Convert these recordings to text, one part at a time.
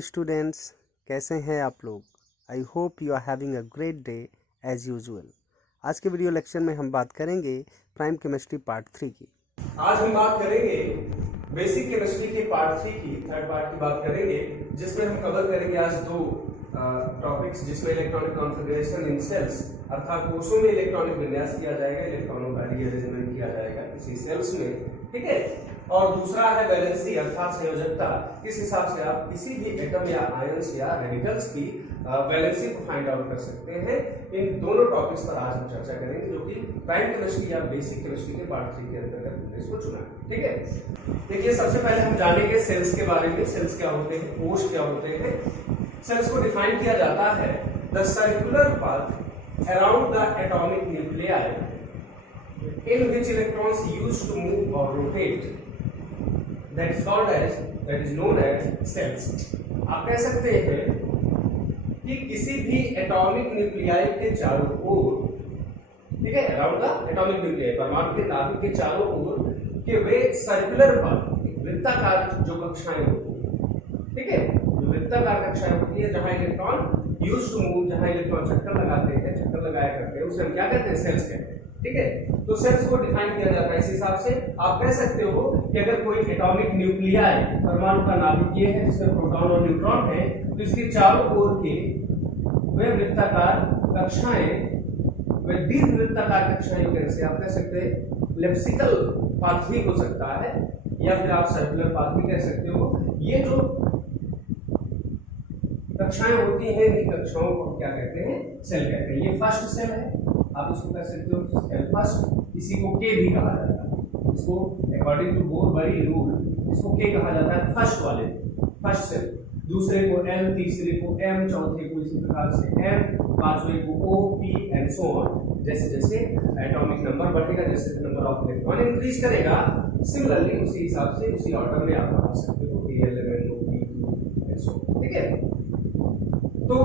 Students, कैसे हैं आप लोग। I hope you are having a great day as usual. आज के वीडियो लेक्चर में हम बात करेंगे प्राइम केमिस्ट्री पार्ट 3 की। आज हम बात करेंगे बेसिक केमिस्ट्री के पार्ट 3 की थर्ड पार्ट की बात करेंगे, जिसमें हम कवर करेंगे आज दो टॉपिक्स, जिसमें इलेक्ट्रॉनिक कॉन्फ़िगरेशन इन सेल्स अर्थात कोशों में इलेक्ट्रॉनिक विन्यास किया जाएगा, इलेक्ट्रॉनों का रीअरेंजमेंट किया जाएगा किसी सेल्स में, ठीक है। और दूसरा है वैलेंसी अर्थात संयोजकता। किस हिसाब से आप किसी भी एटम या आयंस या रेडिकल्स की वैलेंसी को फाइंड आउट कर सकते हैं। इन दोनों टॉपिक्स पर आज हम चर्चा करेंगे, जो कि प्राइम केमिस्ट्री या बेसिक केमिस्ट्री के पार्ट 3 के अंतर्गत हमने इसको चुना, ठीक है। देखिए, सबसे पहले हम जानेंगे सेल्स के बारे में। सेल्स क्या होते हैं, कोश क्या होते हैं। सेल्स को डिफाइन किया जाता है the circular path around the atomic nuclei in which electrons used to move or rotate, that is known as cells। आप कह सकते हैं कि किसी भी एटॉमिक न्यूक्लियाई के चारों ओर, ठीक है, अराउंड द एटॉमिक न्यूक्लियाई परमाणु के नाभिक के चारों ओर के वे सर्कुलर पाथ वृत्ताकार जो कक्षाएं होती हैं, ठीक है, जो वृत्ताकार कक्षाएं होती है जहां इलेक्ट्रॉन यूज्ड टू मूव, जहां इलेक्ट्रॉन चक्कर लगाते हैं, चक्कर लगाया करते हैं, उसे हम क्या कहते हैं, सेल्स कहते हैं, ठीक है। तो सेल्स को डिफाइन किया जाता है इस हिसाब से। आप कह सकते हो कि अगर कोई एटॉमिक न्यूक्लियाई परमाणु का नाभिक ये है जिसमें प्रोटॉन और न्यूट्रॉन है, तो इसके चारों ओर के वे वृत्ताकार कक्षाएं, वे दीर्घ वृत्ताकार कक्षाएं, कैसे आप कह सकते हैं एलिप्टिकल पाथ भी हो सकता है, या फिर आप सर्कुलर पाथ भी कह सकते हो। ये जो कक्षाएं होती हैं, इन कक्षाओं को क्या कहते हैं, सेल कहते हैं। ये फर्स्ट सेल है, आप इसको कह सकते हो सेल फर्स्ट। इसी को के भी कहा जाता है, इसको अकॉर्डिंग टू बोरबरी रूल इसको के कहा जाता है, फर्स्ट वाले फर्स्ट सेल। दूसरे को एल, तीसरे को एम, चौथे को इसी प्रकार से एम, पांचवे को ओ, पी एंड सो ऑन। जैसे जैसे एटॉमिक नंबर बढ़ेगा, जैसे नंबर ऑफ इलेक्ट्रॉन इंक्रीज करेगा, सिमिलरली उसी हिसाब से उसी ऑर्डर में आप बना सकते हो A, L, M, O, P, Q and so, ठीक है। तो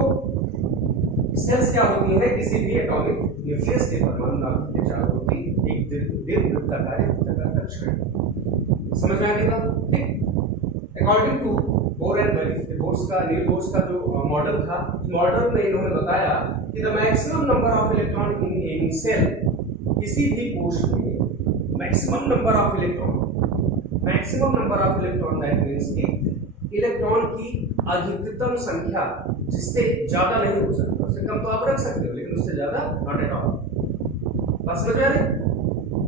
सेल्स क्या होती है, किसी भी एटॉमिक न्यूक्लियस के परमाणु नाभिक के चारों ओर की एक दीर्घ वृत्ताकार कक्षाएं। समझ में आ गई बात, ठीक। According to Bohr and Niels Bohr's का जो मॉडल था, उस मॉडल में इन्होंने बताया कि the maximum number of electron in any shell, किसी भी कोश में maximum number of electron that means कि इलेक्ट्रॉन की अधिकतम संख्या जिससे ज्यादा नहीं हो सकता, उससे कम तो आप रख सकते हो, लेकिन उससे ज्यादा नॉट एट ऑल। बस समझ आ रही।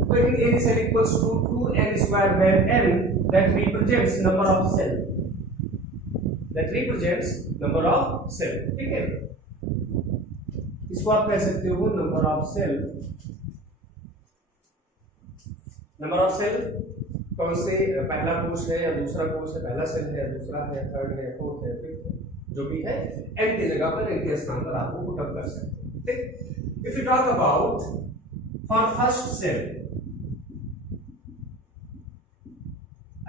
तो in any shell equals to 2n square where n that represents number of cell, ठीक है। इसको आप कह सकते हो नंबर ऑफ सेल। कौन से पहला कोश है या दूसरा कोश है, पहला सेल है या दूसरा है, थर्ड है, फोर्थ है, फिफ्थ है, जो भी है n की जगह पर, n के स्थान पर आपको पुट अप कर सकते हैं, ठीक। If you talk about for first shell,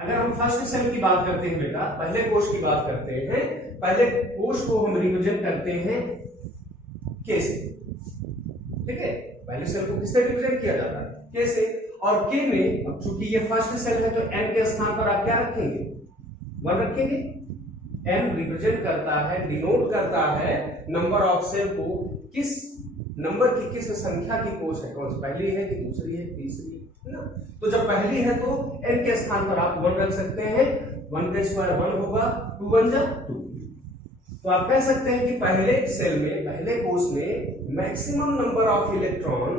अगर हम फर्स्ट सेल की बात करते हैं बेटा, पहले कोश की बात करते हैं, पहले कोश को हम रिप्रेजेंट करते हैं के से, ठीक है। पहले सेल को किससे रिप्रेजेंट किया जाता है, के से। और के में अब चूंकि ये फर्स्ट सेल है तो n के स्थान पर आप क्या रखेंगे, 1 रखेंगे। n रिप्रेजेंट करता है, डिनोट करता है नंबर ऑफ सेल को, किस नंबर की, किस संख्या की कोश है, कौन सी पहली है कि दूसरी है, तीसरी है ना। तो जब पहली है तो n के स्थान पर आप 1 रख सकते हैं, 1 का स्क्वायर 1 होगा, 2 1 जा 2। तो आप कह सकते हैं कि पहले सेल में, पहले कोश में maximum number of electron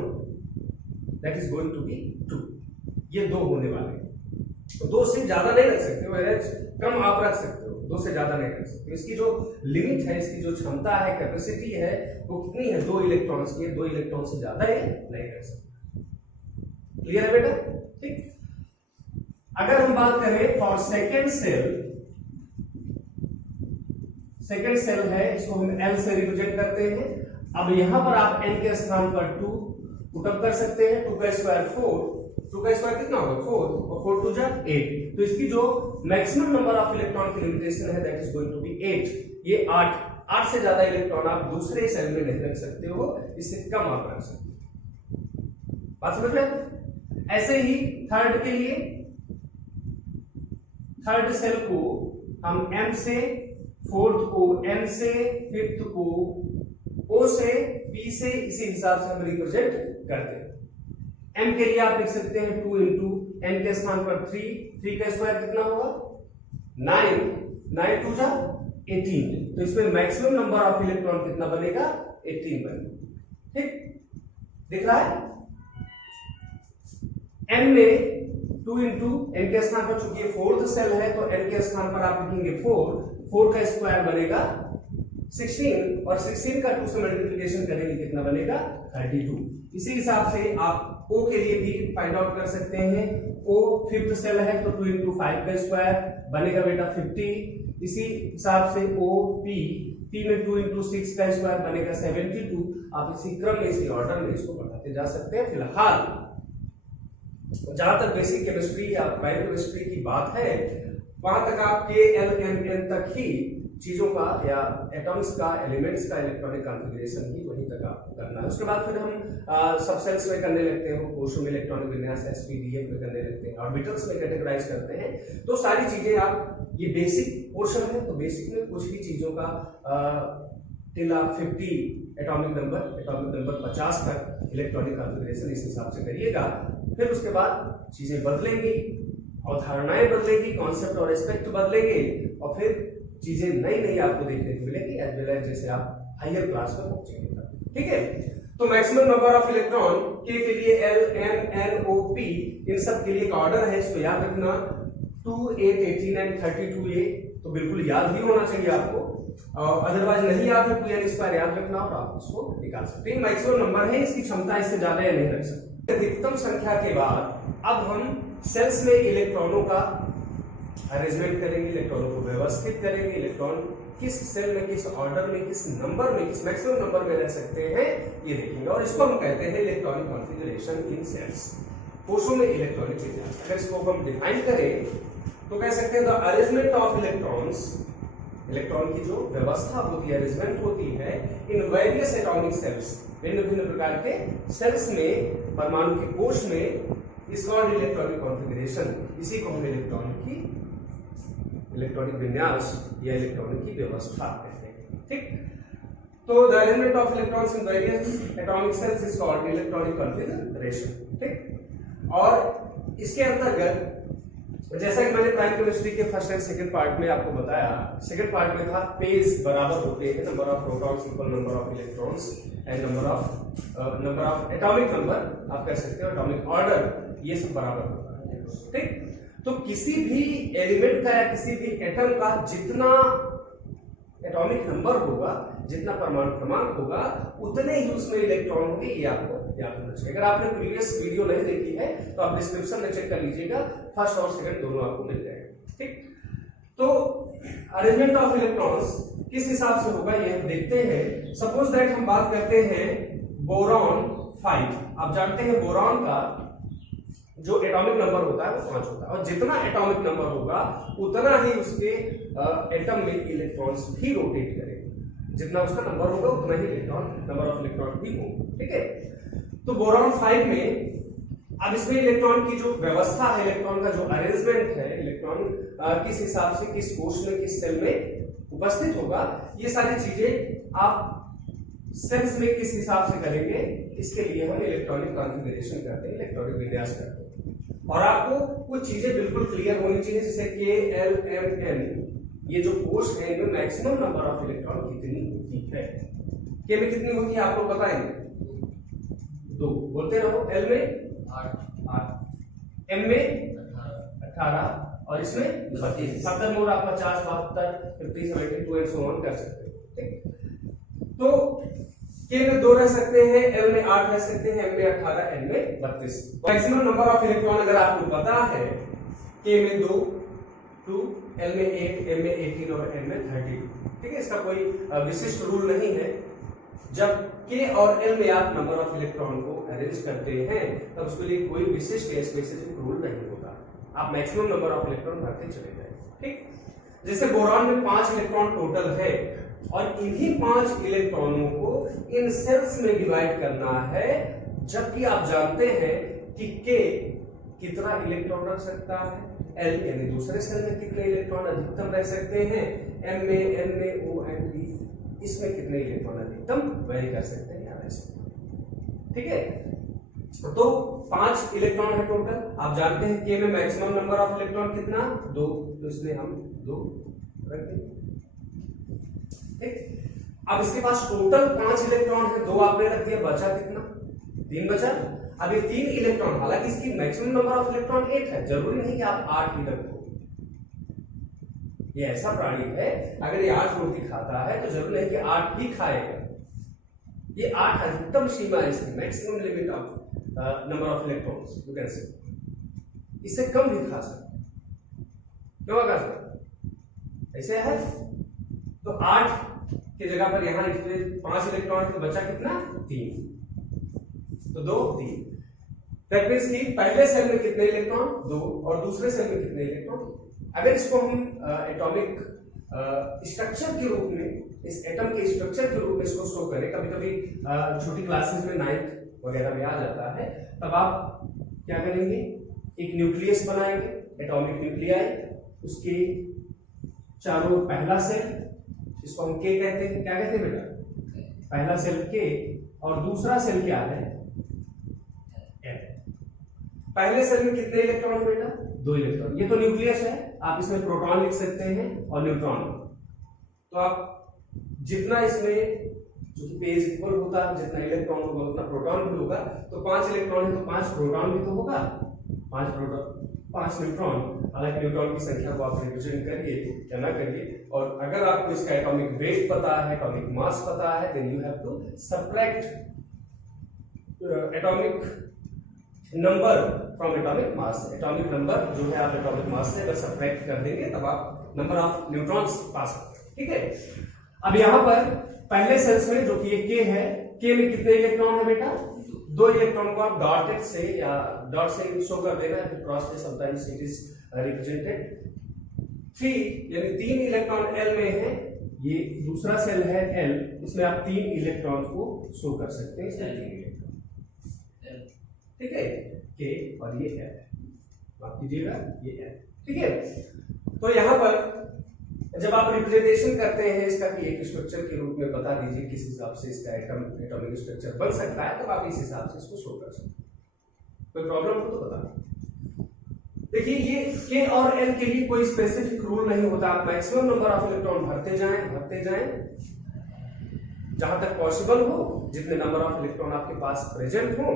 that is going to be 2। ये 2 होने वाले हैं, तो 2 से ज्यादा नहीं रख सकते हो, कम आप रख सकते हो, 2 से ज्यादा नहीं रख सकते। इसकी जो लिमिट है, इसकी जो क्षमता है, कैपेसिटी है, वो कितनी है, 2 इलेक्ट्रॉन्स की, 2 इलेक्ट्रॉन से ज्यादा ये नहीं रख सकते। क्लियर है बेटा, ठीक। अगर हम बात करें फॉर सेकेंड सेल है, इसको हम L से रिप्रेजेंट करते हैं। अब यहां पर आप n के स्थान पर 2 पुट अप कर सकते हैं, 2 का स्क्वायर 4, 2 का स्क्वायर कितना होगा 4, और 4 2 जा 8। तो इसकी जो मैक्सिमम नंबर ऑफ इलेक्ट्रॉन की लिमिटेशन है that is going to be 8। ये 8 से ज्यादा इलेक्ट्रॉन आप दूसरे सेल में नहीं रख सकते हो, इससे कम आप रख सकते हो। बात समझ में। ऐसे ही थर्ड के लिए, थर्ड सेल को हम m से फोर्थ को n से, फिफ्थ को o से, p से, इसी हिसाब से हम रिप्रेजेंट करते हैं। m के लिए आप लिख सकते हैं 2 इंटू n के स्थान पर 3 का स्क्वायर कितना होगा 9, 9 टू जा 18, तो इसमें मैक्सिमम नंबर ऑफ इलेक्ट्रॉन कितना बनेगा 18 बनेगा। ठीक दिख रहा है। n में 2 इंटू n के स्थान पर, चूंकि ये फोर्थ सेल है तो n के स्थान पर आप लिखेंगे 4 का स्क्वायर बनेगा 16 और 16 का 2 से मल्टीप्लिकेशन करेंगे कितना बनेगा 32। इसी हिसाब से आप O के लिए भी फाइंड आउट कर सकते हैं। O फिफ्थ सेल है तो 2 इंटू 5 का स्क्वायर बनेगा बेटा 50। इसी हिसाब से O P में 2 इंटू 6 का स्क्वायर बनेगा 72। आप इसी क्रम में, इसी ऑर्डर में इसको बढ़ाते जा सकते हैं। फिलहाल जहां तक बेसिक केमिस्ट्री या प्राइमरी केमिस्ट्री की बात है वहां तक आप KLMN तक ही चीजों का या एटॉम्स का, एलिमेंट्स का इलेक्ट्रॉनिक कॉन्फ़िगरेशन ही वहीं तक आपको करना है। उसके बाद फिर हम सबसेल्स में करने लगते हैं, कोशों में इलेक्ट्रॉनिक विन्यास SPDF में करने लगते हैं, ऑर्बिटल्स में कैटेगराइज करते हैं। तो सारी चीजें आप, ये बेसिक पोर्शन है तो बेसिक में कुछ ही चीजों का टिल आप 50 एटॉमिक नंबर 50 तक इलेक्ट्रॉनिक कॉन्फ़िगरेशन इस हिसाब से करिएगा। फिर उसके बाद चीजें बदलेंगी, अवधारणाएं बदलेंगी, कॉन्सेप्ट और एस्पेक्ट बदलेंगे और फिर चीजें नई आपको देखने को मिलेगी एज वेल एज जैसे आप हायर क्लास में पहुंचेंगे। ठीक है, तो मैक्सिमम नंबर ऑफ इलेक्ट्रॉन के लिए L, M, N, O, P इन सब के लिए एक ऑर्डर है, इसको याद रखना 2, 8, 18 एंड 32A तो बिल्कुल याद ही होना चाहिए आपको। अदरवाइज नहीं याद है 2n स्क्वायर याद रखना और आप इसको निकाल सकते हैं। मैक्सिमम नंबर है, इसकी क्षमता इससे ज्यादा या नहीं रख सकते। अधिकतम संख्या के बाद अब हम सेल्स में इलेक्ट्रॉनों का अरेंजमेंट करेंगे, इलेक्ट्रॉनों को व्यवस्थित करेंगे, इलेक्ट्रॉन किस सेल में, किस ऑर्डर में, किस नंबर में, किस मैक्सिमम नंबर में रह सकते हैं ये देखेंगे और इसको हम कहते हैं इलेक्ट्रॉनिक कॉन्फ़िगरेशन इन सेल्स, कोशों में इलेक्ट्रॉनिक विन्यास। अगर इसको हम डिफाइन करें तो कह सकते हैं the arrangement of electrons, electron की जो व्यवस्था होती है, अरेंजमेंट होती है इन वेरियस एटॉमिक सेल्स, भिन्न भिन्न प्रकार के सेल्स में, परमाणु के कोश में, इस कॉल्ड इलेक्ट्रॉनिक कॉन्फ़िगरेशन। इसी को हम इलेक्ट्रॉनिक विन्यास या इलेक्ट्रॉनिक की व्यवस्था कहते हैं। ठीक, तो the arrangement of electrons in various atomic shells is called electronic configuration. ठीक, और इसके अंतर्गत जैसा कि मैंने प्राइमरी केमिस्ट्री के फर्स्ट एंड सेकंड पार्ट में आपको बताया, सेकंड पार्ट में था पेज बराबर होते हैं, number of protons equal number of electrons and number of atomic number आप कह सकते हो, एटॉमिक ऑर्डर, ये सब बराबर होता है। ठीक, तो किसी भी एलिमेंट का या किसी भी एटम का जितना एटॉमिक नंबर होगा, जितना परमाणु क्रमांक होगा, उतने ही उसमें इलेक्ट्रॉन होंगे, ये आपको याद होना चाहिए। अगर आपने प्रीवियस वीडियो नहीं देखी है तो आप डिस्क्रिप्शन में चेक कर लीजिएगा, फर्स्ट और सेकंड दोनों आपको मिल जाएगा। ठीक, तो अरेंजमेंट ऑफ इलेक्ट्रॉन्स किस हिसाब से होगा ये हम देखते हैं। सपोज दैट हम बात करते हैं बोरॉन 5। आप जानते हैं बोरॉन का जो एटॉमिक नंबर होता है वो 5 होता है और जितना एटॉमिक नंबर होगा उतना ही उसके एटम में इलेक्ट्रॉन्स भी रोटेट करेंगे, जितना उसका नंबर होगा उतना ही इलेक्ट्रॉन, नंबर ऑफ इलेक्ट्रॉन भी होंगे। ठीक है, तो बोरॉन 5 में अब इसमें इलेक्ट्रॉन की जो व्यवस्था है, इलेक्ट्रॉन का जो अरेंजमेंट है, इलेक्ट्रॉन किस हिसाब से, किस कोश में, किस सेल में उपस्थित होगा, ये सारी चीजें आप सेल्स में किस हिसाब से करेंगे, इसके लिए हम इलेक्ट्रॉनिक कॉन्फ़िगरेशन करते हैं, इलेक्ट्रॉनिक विन्यास करते हैं। और आपको कुछ चीजें बिल्कुल क्लियर होनी चाहिए, जैसे KLMN, ये जो कोश है इनमें मैक्सिमम नंबर ऑफ इलेक्ट्रॉन कितनी होती है। के में कितनी होती है आप लोग बताएंगे? 2 बोलते रहो। L में 8, M में 18 और इसमें 32, 70 मोर आप 50, 72, 50, 72 एंड सो ऑन कर सकते हैं। ठीक, तो K में 2 रह सकते हैं, L में 8 रह सकते हैं, M में 18, N में 32। मैक्सिमम नंबर ऑफ इलेक्ट्रॉन अगर आपको पता है, K में 2, L में 8, M में 18 और N में 32। ठीक है, इसका कोई विशिष्ट रूल नहीं है। जब K और L में आप नंबर ऑफ इलेक्ट्रॉन को अरेंज करते हैं तब उसके लिए कोई विशिष्ट या स्पेसिफिक रूल नहीं होता, आप मैक्सिमम नंबर ऑफ इलेक्ट्रॉन भरते चले जाए। ठीक, जैसे बोरॉन में 5 इलेक्ट्रॉन टोटल है और इन्हीं 5 इलेक्ट्रॉनों को इन सेल्स में डिवाइड करना है, जबकि आप जानते हैं कि कितना इलेक्ट्रॉन रख सकता है, L यानी दूसरे सेल में कितने इलेक्ट्रॉन अधिकतम रह सकते हैं, M में, N में, O and P इसमें कितने इलेक्ट्रॉन अधिकतम वेरी कर सकते हैं यहाँ से। ठीक है, तो 5 इलेक्ट्रॉन है टोटल। आप जानते हैं K में मैक्सिमम नंबर ऑफ इलेक्ट्रॉन कितना, 2, तो इसलिए हम 2 रख देंगे। ठीक, अब इसके पास टोटल 5 इलेक्ट्रॉन है, 2 आपने रख दिया, बचा कितना, 3 बचा। अब ये 3 इलेक्ट्रॉन, हालांकि इसकी मैक्सिमम नंबर ऑफ इलेक्ट्रॉन 8 है, जरूरी नहीं कि आप 8 ही रखो। ये ऐसा प्राणी है, अगर ये 8 रोटी खाता है तो जरूरी नहीं कि 8 ही खाएगा। ये 8 अधिकतम सीमा है इसकी, maximum limit of number of electrons you can say. इससे कम भी खा सकते, क्यों खा सकते, ऐसे है। तो 8 की जगह पर यहां 5 इलेक्ट्रॉन है, तो बचा कितना, 3, तो 2, 3। दैट मींस कि पहले सेल में कितने इलेक्ट्रॉन, 2, और दूसरे सेल में कितने इलेक्ट्रॉन। अगर इसको हम एटॉमिक स्ट्रक्चर के रूप में, इस एटम के स्ट्रक्चर के रूप में इसको शो करें, कभी कभी छोटी क्लासेस में 9th वगैरह में आ जाता है, तब आप क्या करेंगे, एक न्यूक्लियस बनाएंगे, एटॉमिक न्यूक्लियाई, उसके चारों पहला सेल, इसको हम के कहते हैं, क्या कहते हैं बेटा, पहला सेल के, और दूसरा सेल क्या है, एल। पहले सेल में कितने इलेक्ट्रॉन है बेटा, 2 इलेक्ट्रॉन। ये तो न्यूक्लियस है, आप इसमें प्रोटॉन लिख सकते हैं और न्यूट्रॉन। तो आप जितना इसमें जो कि पेज इक्वल होता है, जितना इलेक्ट्रॉन होगा उतना प्रोटॉन भी होगा। तो 5 इलेक्ट्रॉन है तो 5 प्रोटॉन भी तो होगा, 5 प्रोटॉन 5 न्यूट्रॉन। हालांकि न्यूट्रॉन की संख्या को आप रिप्रेजेंट करिए या ना करिए, और अगर आपको इसका एटॉमिक वेट पता है, एटॉमिक मास पता है, then you have to subtract atomic number from atomic mass. Atomic number जो है आप एटॉमिक मास से अगर सबट्रैक्ट कर देंगे तब आप नंबर ऑफ न्यूट्रॉन्स पा सकते हैं। ठीक है, अब यहां पर पहले सेल्स में जो कि ये के है, के में कितने इलेक्ट्रॉन है बेटा, 2 इलेक्ट्रॉन को आप डॉटेड से या डॉट से शो कर देना, फिर क्रॉस से समटाइम्स इट इज रिप्रेजेंटेड। 3 यानी 3 इलेक्ट्रॉन एल में है, ये दूसरा सेल है एल, इसमें आप 3 इलेक्ट्रॉन को शो कर सकते हैं, इसमें 3 इलेक्ट्रॉन। ठीक है, के और ये एल, माफ कीजिएगा ये एल। ठीक है, तो यहां पर जब आप रिप्रेजेंटेशन करते हैं इसका कि एक स्ट्रक्चर के रूप में बता दीजिए किस हिसाब से इसका एटॉमिक स्ट्रक्चर बन सकता है, तो आप इस हिसाब से इसको शो कर सकते हैं। कोई प्रॉब्लम हो तो बता। देखिए, ये के और एल के लिए कोई स्पेसिफिक रूल नहीं होता, आप मैक्सिमम नंबर ऑफ इलेक्ट्रॉन भरते जाएं जहां तक पॉसिबल हो, जितने नंबर ऑफ इलेक्ट्रॉन आपके पास प्रेजेंट हो।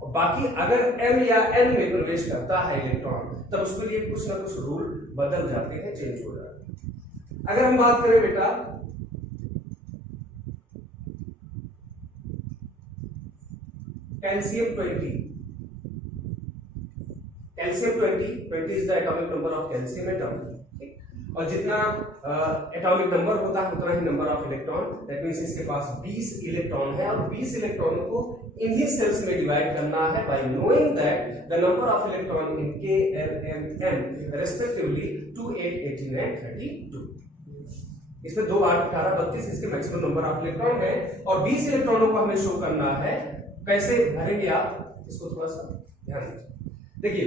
और बाकी अगर m या n में प्रवेश करता है इलेक्ट्रॉन, तब उसके लिए कुछ ना कुछ रूल बदल जाते हैं, चेंज हो जाते हैं। अगर हम बात करें बेटा calcium 20 is the atomic number of calcium atom, और जितना एटॉमिक नंबर होता है उतना ही number of electron. That means इसके पास 20 इलेक्ट्रॉन है, और 20 इलेक्ट्रॉनों को इन्हीं सेल्स में डिवाइड करना है bye knowing that the number of electron in K, L, M, N respectively 2, 8, 18 and 32। इसमें 2, 8, 18, 32 इसके मैक्सिमम नंबर ऑफ इलेक्ट्रॉन है, और 20 इलेक्ट्रॉनों को हमें शो करना है। कैसे भरेंगे आप, इसको थोड़ा सा ध्यान दीजिए। देखिए,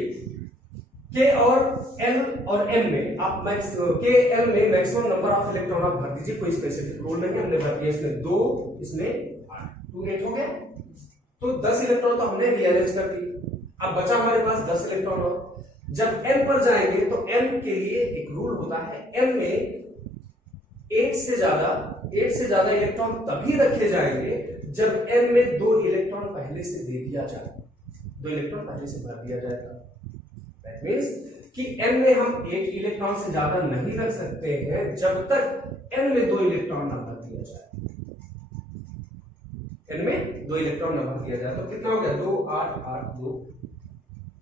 के और एल और एम में आप के एल में मैक्सिमम नंबर ऑफ इलेक्ट्रॉन आप भर दीजिए, कोई स्पेसिफिक रूल नहीं, हमने भर दिया इसमें 2, इसमें 8, 2, 8 हो गया। तो 10 इलेक्ट्रॉन तो हमने रीअरेंज कर दी, अब बचा हमारे पास 10 इलेक्ट्रॉन और। जब एन पर जाएंगे तो एन के लिए एक रूल होता है, एन में 8 से ज्यादा इलेक्ट्रॉन तभी रखे जाएंगे जब एन में 2 इलेक्ट्रॉन पहले से दे दिया जाए, 2 इलेक्ट्रॉन पहले से भर दिया जाएगा। दैट मींस कि n में हम 8 इलेक्ट्रॉन से ज्यादा नहीं रख सकते हैं जब तक n में 2 इलेक्ट्रॉन ना भर दिया जाए। n में 2 इलेक्ट्रॉन ना भर दिया जाए तो कितना हो गया, 2, 8, 8, 2,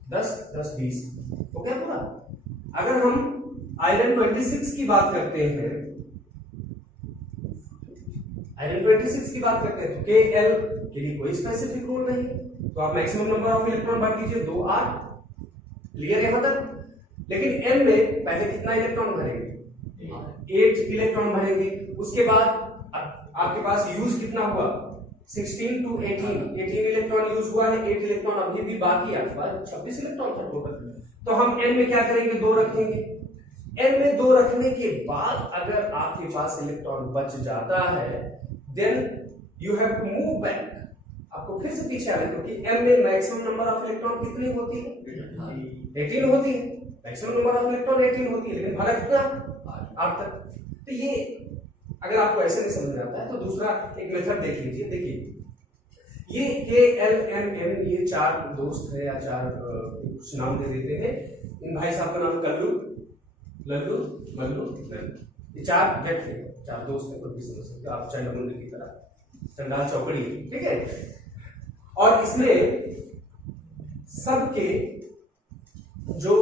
10, 10, 20 हो गया पूरा। अगर हम आयरन 26 की बात करते हैं, तो के एल के लिए कोई स्पेसिफिक रूल नहीं, तो आप मैक्सिमम नंबर ऑफ इलेक्ट्रॉन भर दीजिए, 2, 8, क्लियर यहां तक। लेकिन n में पहले कितना इलेक्ट्रॉन भरेंगे, 8 इलेक्ट्रॉन भरेंगे। उसके बाद आपके पास यूज कितना हुआ, 16 to 18 इलेक्ट्रॉन यूज हुआ है, 8 इलेक्ट्रॉन अभी भी बाकी है, आपके पास 26 इलेक्ट्रॉन था टोटल। तो हम n में क्या करेंगे, 2 रखेंगे। n में 2 रखने के बाद अगर आपके पास इलेक्ट्रॉन बच जाता है, then you have to move back, आपको फिर से पीछे आना, क्योंकि m में मैक्सिमम नंबर ऑफ इलेक्ट्रॉन कितनी होती है, 18 होती है। मैक्सिमम नंबर ऑफ इलेक्ट्रॉन 18 होती है, लेकिन भरा कितना 8 तक। तो ये अगर आपको ऐसे नहीं समझ में आता है तो दूसरा एक मेथड देख लीजिए। देखिए ये के एल एम एन, ये 4 दोस्त है या 4 कुछ नाम दे देते हैं। इन भाई साहब का नाम कल्लू, लल्लू, मल्लू, लल्लू, ये 4 व्यक्ति हैं, 4 दोस्त हैं, कोई भी समझ सकते हो आप, चंडामुंडी की तरह, चंडाल चौकड़ी, ठीक है। और इसमें सबके जो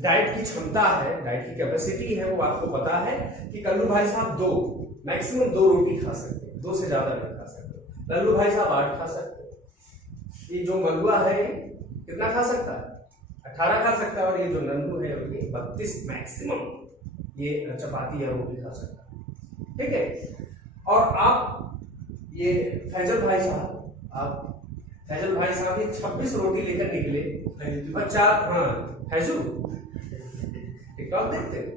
डाइट की क्षमता है, डाइट की कैपेसिटी है, वो आपको पता है कि कल्लू भाई साहब मैक्सिमम 2 रोटी खा सकते हैं, 2 से ज्यादा नहीं खा सकते। लल्लू भाई साहब 8 खा सकते हैं। ये जो मलुआ है कितना खा सकता है, 18 खा सकता है। और ये जो नंदू है ये 32 मैक्सिमम ये चपाती है वो भी खा सकता है, ठीक है। और आप ये फैजल भाई साहब ये 26 रोटी लेकर निकले और 4, हाँ फैजू टिकटॉक देखते हैं,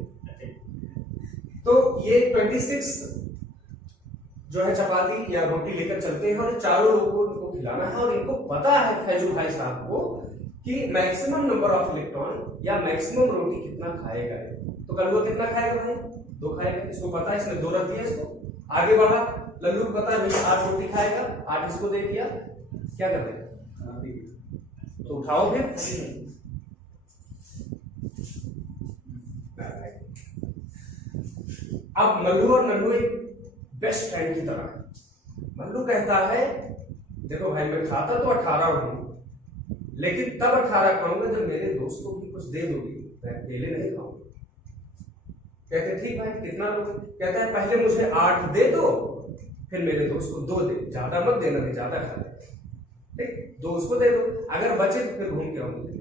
तो ये 26 जो है चपाती या रोटी लेकर चलते हैं और चारों लोगों को इनको खिलाना है। और इनको पता है फैजू भाई साहब को कि मैक्सिमम नंबर ऑफ इलेक्ट्रॉन या मैक्सिमम रोटी कितना खाएगा। तो कल्लू कितना खाएगा भाई, 2 खाएगा, इसको पता है, इसने 2 रख दिया। इसको आगे बढ़ा, लल्लू को पता है 8 रोटी खाएगा, 8 इसको दे दिया, क्या कर देगा, तो उठाओ फिर। अब मल्लू और नन्नू एक बेस्ट फ्रेंड की तरह है। मल्लू कहता है देखो भाई मैं खाता तो 18 हूं, लेकिन तब 18 खाऊंगा जब मेरे दोस्त को भी कुछ दे दोगी, मैं अकेले नहीं खाऊंगा। कहते ठीक भाई कितना लोगे, कहता है पहले मुझे 8 दे दो, फिर मेरे दोस्त को 2 दे, ज्यादा मत देना, नहीं ज्यादा खा ले, ठीक, 2 उसको दे दो, अगर बचे तो फिर घूम के आओ मुझे,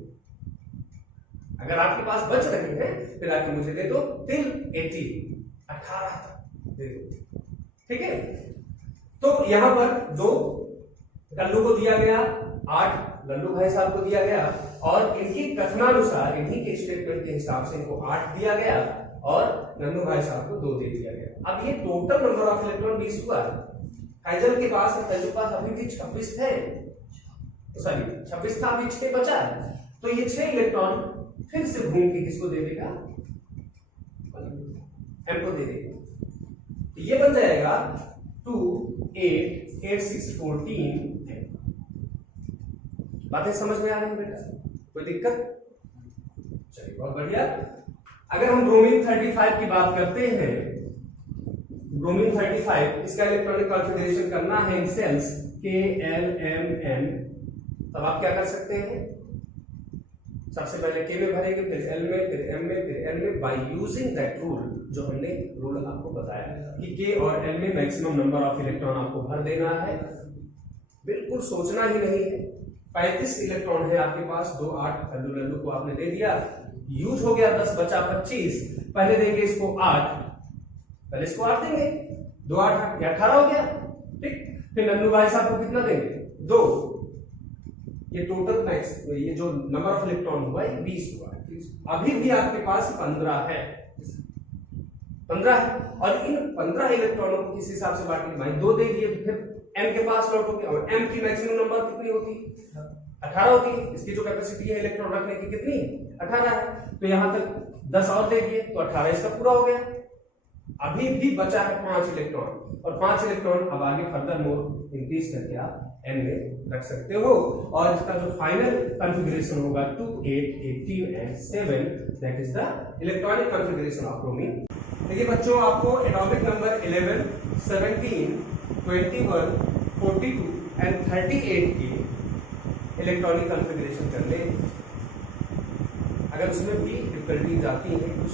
अगर आपके पास बच रही है फिर आके मुझे दे दो, टिल 18 तक दे दो, ठीक है। तो यहां पर 2 कल्लू को दिया गया, 8 लल्लू भाई साहब को दिया गया, और इनकी कथनानुसार, इन्हीं के स्टेटमेंट के हिसाब से इनको 8 दिया गया और नन्नू भाई साहब को 2 दे दिया गया। अब ये टोटल नंबर ऑफ इलेक्ट्रॉन 20 हुआ। फैजल के पास और फैजल के पास अभी भी 26 थे, सॉरी 26 था, अभी 6 बचा है। तो ये 6 इलेक्ट्रॉन फिर से घूम के किसको दे देगा, एम को दे देगा। तो ये बन जाएगा 2 8 8 6 14 एम। बातें समझ में आ रही है बेटा, कोई दिक्कत, चलिए बहुत बढ़िया। अगर हम ब्रोमीन 35 की बात करते हैं, ब्रोमीन 35 इसका इलेक्ट्रॉनिक कॉन्फ़िगरेशन करना है इन सेल्स KLMN, तब आप क्या कर सकते हैं, सबसे पहले K में भरेंगे, फिर L में, फिर M में, फिर N में, बाय यूजिंग दैट रूल, जो हमने रूल आपको बताया कि K और L में मैक्सिमम नंबर ऑफ इलेक्ट्रॉन आपको भर देना है, बिल्कुल सोचना ही नहीं है। 35 इलेक्ट्रॉन है आपके पास, 2 8 कल्लू लल्लू को आपने दे दिया, यूज हो गया, 10 बचा 25, पहले देंगे इसको 8, पहले इसको 8 देंगे, 2 8 18 हो गया, ठीक। फिर नन्नू भाई साहब को कितना देंगे, 2, ये टोटल मैक्स, ये जो नंबर ऑफ इलेक्ट्रॉन हुआ ये 20 हुआ है। अभी भी आपके पास 15 है, 15 है, और इन 15 इलेक्ट्रॉनों को किस हिसाब से बांटेंगे भाई, 2 दे दिए, फिर m के पास लौटोगे, और m की मैक्सिमम नंबर कितनी होती है, 18 होती है। इसकी जो कैपेसिटी है इलेक्ट्रॉन रखने की कितनी है, 18 है। तो यहां तक 10 और दे दिए तो 18 इसका पूरा हो गया। अभी भी बचा है 5 इलेक्ट्रॉन, और 5 इलेक्ट्रॉन अब आगे फर्दर मोर इंक्रीज करके आप n में रख सकते हो, और इसका जो फाइनल कॉन्फ़िगरेशन होगा 2 8 18 and 7, that is the electronic configuration of bromine. देखिए बच्चों, आपको एटॉमिक नंबर 11 17 21 42 and 38 की इलेक्ट्रॉनिक कॉन्फ़िगरेशन करने, अगर उसमें भी डिफिकल्टीज आती हैं, कुछ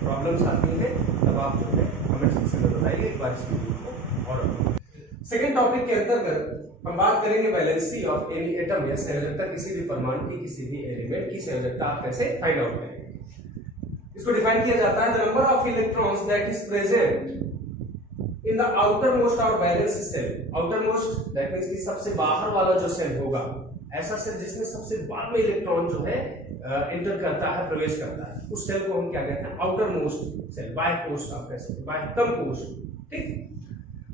प्रॉब्लम्स आती हैं, तब आप जो है कमेंट सेक्शन में बताइए, एक बार इस वीडियो को। और सेकेंड टॉपिक के अंतर्गत हम बात करेंगे वैलेंसी ऑफ एनी एटम, या संयोजकता किसी भी परमाणु की, किसी भी एलिमेंट की संयोजकता आप कैसे फाइंड आउट करेंगे। इसको डिफाइन किया जाता है, the number of electrons that is present in in the outermost और valence shell, outermost that means कि सबसे बाहर वाला जो सेल होगा, ऐसा सेल जिसमें सबसे बाद में इलेक्ट्रॉन जो है एंटर करता है, प्रवेश करता है, उस सेल को हम क्या कहते हैं, आउटर मोस्ट सेल, बाय पोस्ट आप कह सकते हैं, बाय कम पोस्ट, ठीक।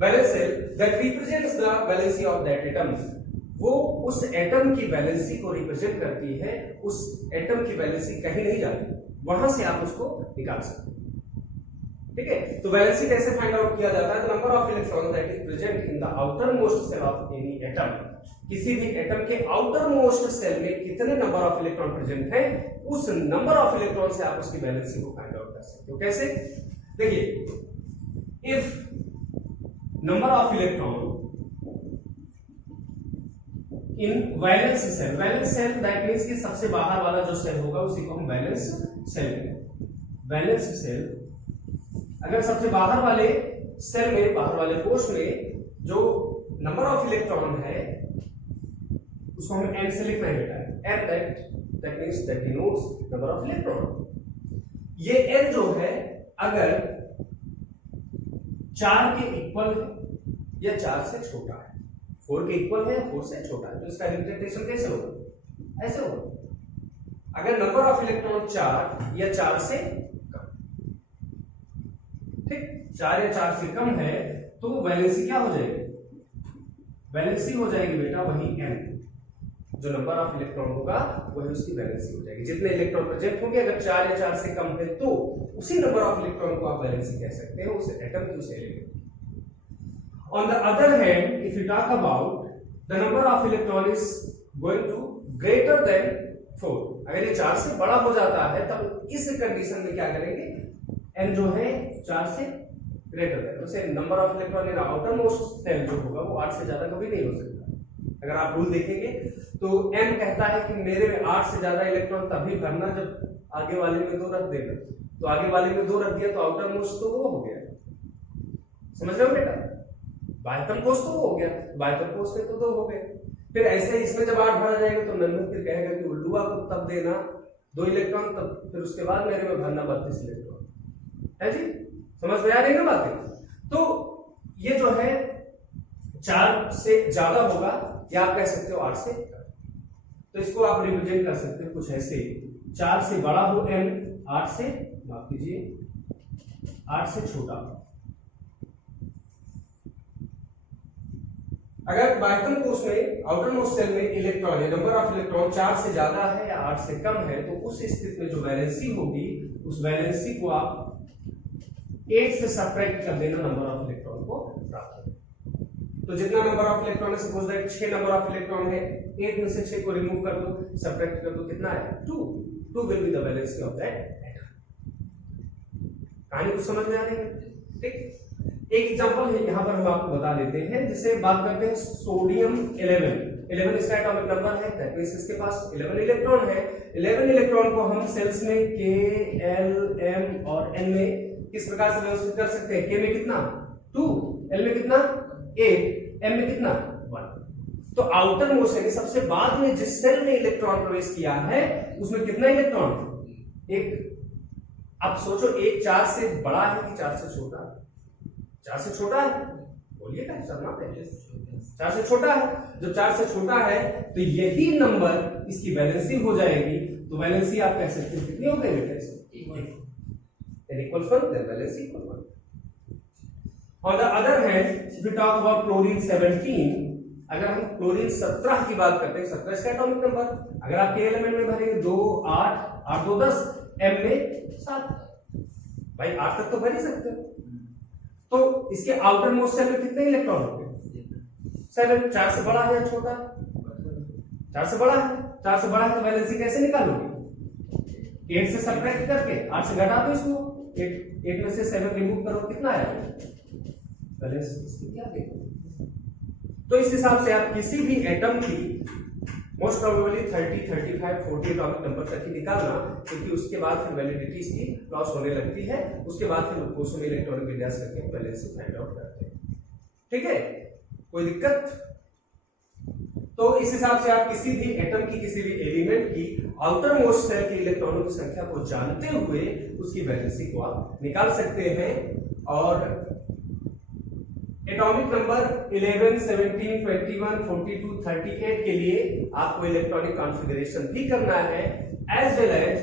Valence shell that represents the valency of that atom, वो उस एटम की वैलेंसी को रिप्रेजेंट करती है, उस एटम की वैलेंसी कहीं नहीं जाती, वहां से आप उसको निकाल सकते हैं, ठीक है। तो वैलेंसी कैसे फाइंड आउट किया जाता है, the number of electron that is present in the outermost shell of any atom, किसी भी एटम के आउटर मोस्ट सेल में कितने नंबर ऑफ इलेक्ट्रॉन प्रेजेंट है, उस नंबर ऑफ इलेक्ट्रॉन से आप उसकी वैलेंसी को फाइंड आउट कर सकते हो। कैसे, देखिए, if number of electron in valence shell, valence shell that means कि सबसे बाहर वाला जो सेल होगा उसी को हम वैलेंस सेल कहते हैं। वैलेंस सेल अगर सबसे बाहर वाले सेल में, बाहर वाले कोश में जो नंबर ऑफ इलेक्ट्रॉन है उसको हम n से लिखना है बेटा, n that means that denotes number of electron. ये n जो है अगर 4 के इक्वल है या 4 से छोटा है, 4 के इक्वल है या 4 से छोटा है, तो इसका रिप्रेजेंटेशन कैसे होगा, ऐसे होगा। अगर नंबर ऑफ इलेक्ट्रॉन 4 या 4 से कम, ठीक, 4 या 4 से कम है तो वैलेंसी क्या हो जाएगी, वैलेंसी हो जाएगी बेटा वही n, जो नंबर ऑफ इलेक्ट्रॉन होगा वही उसकी वैलेंसी हो जाएगी। जितने इलेक्ट्रॉन प्रेजेंट होंगे अगर 4 या 4 से कम है तो उसी नंबर ऑफ इलेक्ट्रॉन को आप वैलेंसी कह सकते हैं, उस एटम की, उस element. On the other hand if you talk about the number of electron is going to greater than 4, अगर ये 4 से बड़ा हो जाता है तब इस कंडीशन में क्या करेंगे, n जो है 4 से ग्रेटर देन, तो number of electron in outermost shell जो होगा वो 8 से ज्यादा कभी नहीं हो सकता। अगर आप रूल देखेंगे तो m कहता है कि मेरे में 8 से ज्यादा इलेक्ट्रॉन तभी भरना जब आगे वाले में 2 रख देना, तो आगे वाले में 2 रख दिया तो आउटर मोस्ट तो वो हो गया, समझ रहे हो बेटा, बाह्यतम कोष तो वो हो गया, बाह्यतम कोष में तो 2 हो गए। फिर ऐसे इसमें जब 8 भरा जाएगा तो नंदन फिर कहेगा कि उल्लुआ को तब देना 2 इलेक्ट्रॉन, तब फिर उसके बाद मेरे में भरना 32 इलेक्ट्रॉन, है जी, समझ में आ रही है ना बातें। तो ये जो है 4 से ज्यादा होगा या आप कह सकते हो 8 से, तो इसको आप रिप्रेजेंट कर सकते हो कुछ ऐसे, 4 से बड़ा हो n, 8 से, माफ कीजिए, 8 से छोटा। अगर बाह्यतम कोष में, आउटर मोस्ट सेल में इलेक्ट्रॉन या नंबर ऑफ इलेक्ट्रॉन 4 से ज्यादा है या 8 से कम है तो उस स्थिति में जो वैलेंसी होगी उस वैलेंसी को आप 8 से सब्ट्रैक्ट कर देना नंबर ऑफ इलेक्ट्रॉन को प्राप्त करें। तो जितना नंबर ऑफ इलेक्ट्रॉन है, suppose that 6 number of electron है, 8 में से 6 को रिमूव कर दो, सब्ट्रैक्ट कर दो, कितना है 2 will be the valency of that atom. कहानी कुछ समझ में आ रही है, ठीक। एक एग्जांपल है यहां पर हम आपको बता देते हैं, जिसे बात करते हैं सोडियम 11 इसका एटॉमिक नंबर है, दैट मींस इसके पास 11 इलेक्ट्रॉन है। 11 इलेक्ट्रॉन को हम सेल्स में k, l, m और n में किस प्रकार से व्यवस्थित कर सकते हैं, k में कितना 2, l में कितना 8, m में कितना 1। तो आउटर मोस्ट यानी सबसे बाद में जिस सेल में इलेक्ट्रॉन प्रवेश किया है उसमें कितना इलेक्ट्रॉन, एक। अब सोचो एक 4 से बड़ा है कि 4 से छोटा है, 4 से छोटा है, बोलिएगा सर ना, 4 से छोटा है। जब 4 से छोटा है तो यही नंबर इसकी वैलेंसी हो जाएगी, तो वैलेंसी आप कह सकते हैं कितनी हो गई बेटा, equal 1, then valency equal 1। On the other hand, if we talk about chlorine 17, अगर हम क्लोरीन 17 की बात करते हैं, 17 इसका एटॉमिक नंबर, अगर आप के एलिमेंट में भरेंगे 2, 8, 8 2 10, m में 7, भाई 8 तक तो भर ही सकते हो। तो इसके आउटर मोस्ट सेल में कितने इलेक्ट्रॉन होंगे, 7। 4 से बड़ा है या छोटा, 4 से बड़ा है, 4 से बड़ा है तो वैलेंसी कैसे निकालोगे, 8 से सब्ट्रैक्ट करके 8 से घटा दो इसको, 8 में से 7 रिमूव करो, कितना आएगा वैलेंसी, क्या देगा। तो इस हिसाब से आप किसी भी एटम की मोस्ट प्रोबेबली 30, 35, 40 एटॉमिक नंबर तक ही निकालना, क्योंकि उसके बाद फिर वैलिडिटी इसकी लॉस होने लगती है, उसके बाद फिर कोशों में इलेक्ट्रॉनिक विन्यास करके वैलेंसी फाइंड आउट करते हैं, ठीक है, कोई दिक्कत। तो इस हिसाब से आप किसी भी एटम की, किसी भी एलिमेंट की आउटर मोस्ट सेल के इलेक्ट्रॉनों की संख्या को जानते हुए उसकी वैलेंसी को आप निकाल सकते हैं। और एटॉमिक नंबर 11, 17, 21, 42, 38 के लिए आपको इलेक्ट्रॉनिक कॉन्फ़िगरेशन भी करना है, एज वेल एज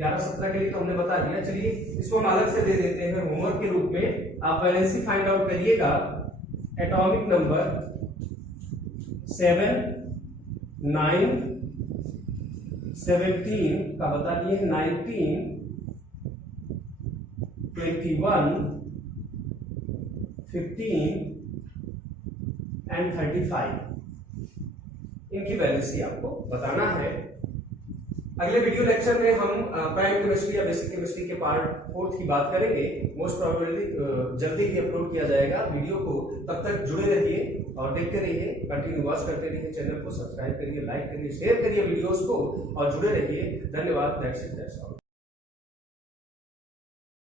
11, 17 के लिए तो हमने बता दिया। चलिए इसको हम अलग से दे देते हैं होमवर्क के रूप में। आप वैलेंसी फाइंड आउट करिएगा। एटॉमिक नंबर 7, 9, 17 का बता दिए, 19, 21, 15 एंड 35 इनकी वैलेंसी आपको बताना है। अगले वीडियो लेक्चर में हम प्राइम केमिस्ट्री या बेसिक केमिस्ट्री के पार्ट 4 की बात करेंगे। मोस्ट प्रोबेबली जल्दी ही अपलोड किया जाएगा वीडियो को। तब तक जुड़े रहिए और देखते रहिए, कंटिन्यू वॉच करते रहिए। चैनल को सब्सक्राइब करिए, लाइक करिए, शेयर करिए वीडियोस को और जुड़े रहिए। धन्यवाद। That's it, that's all.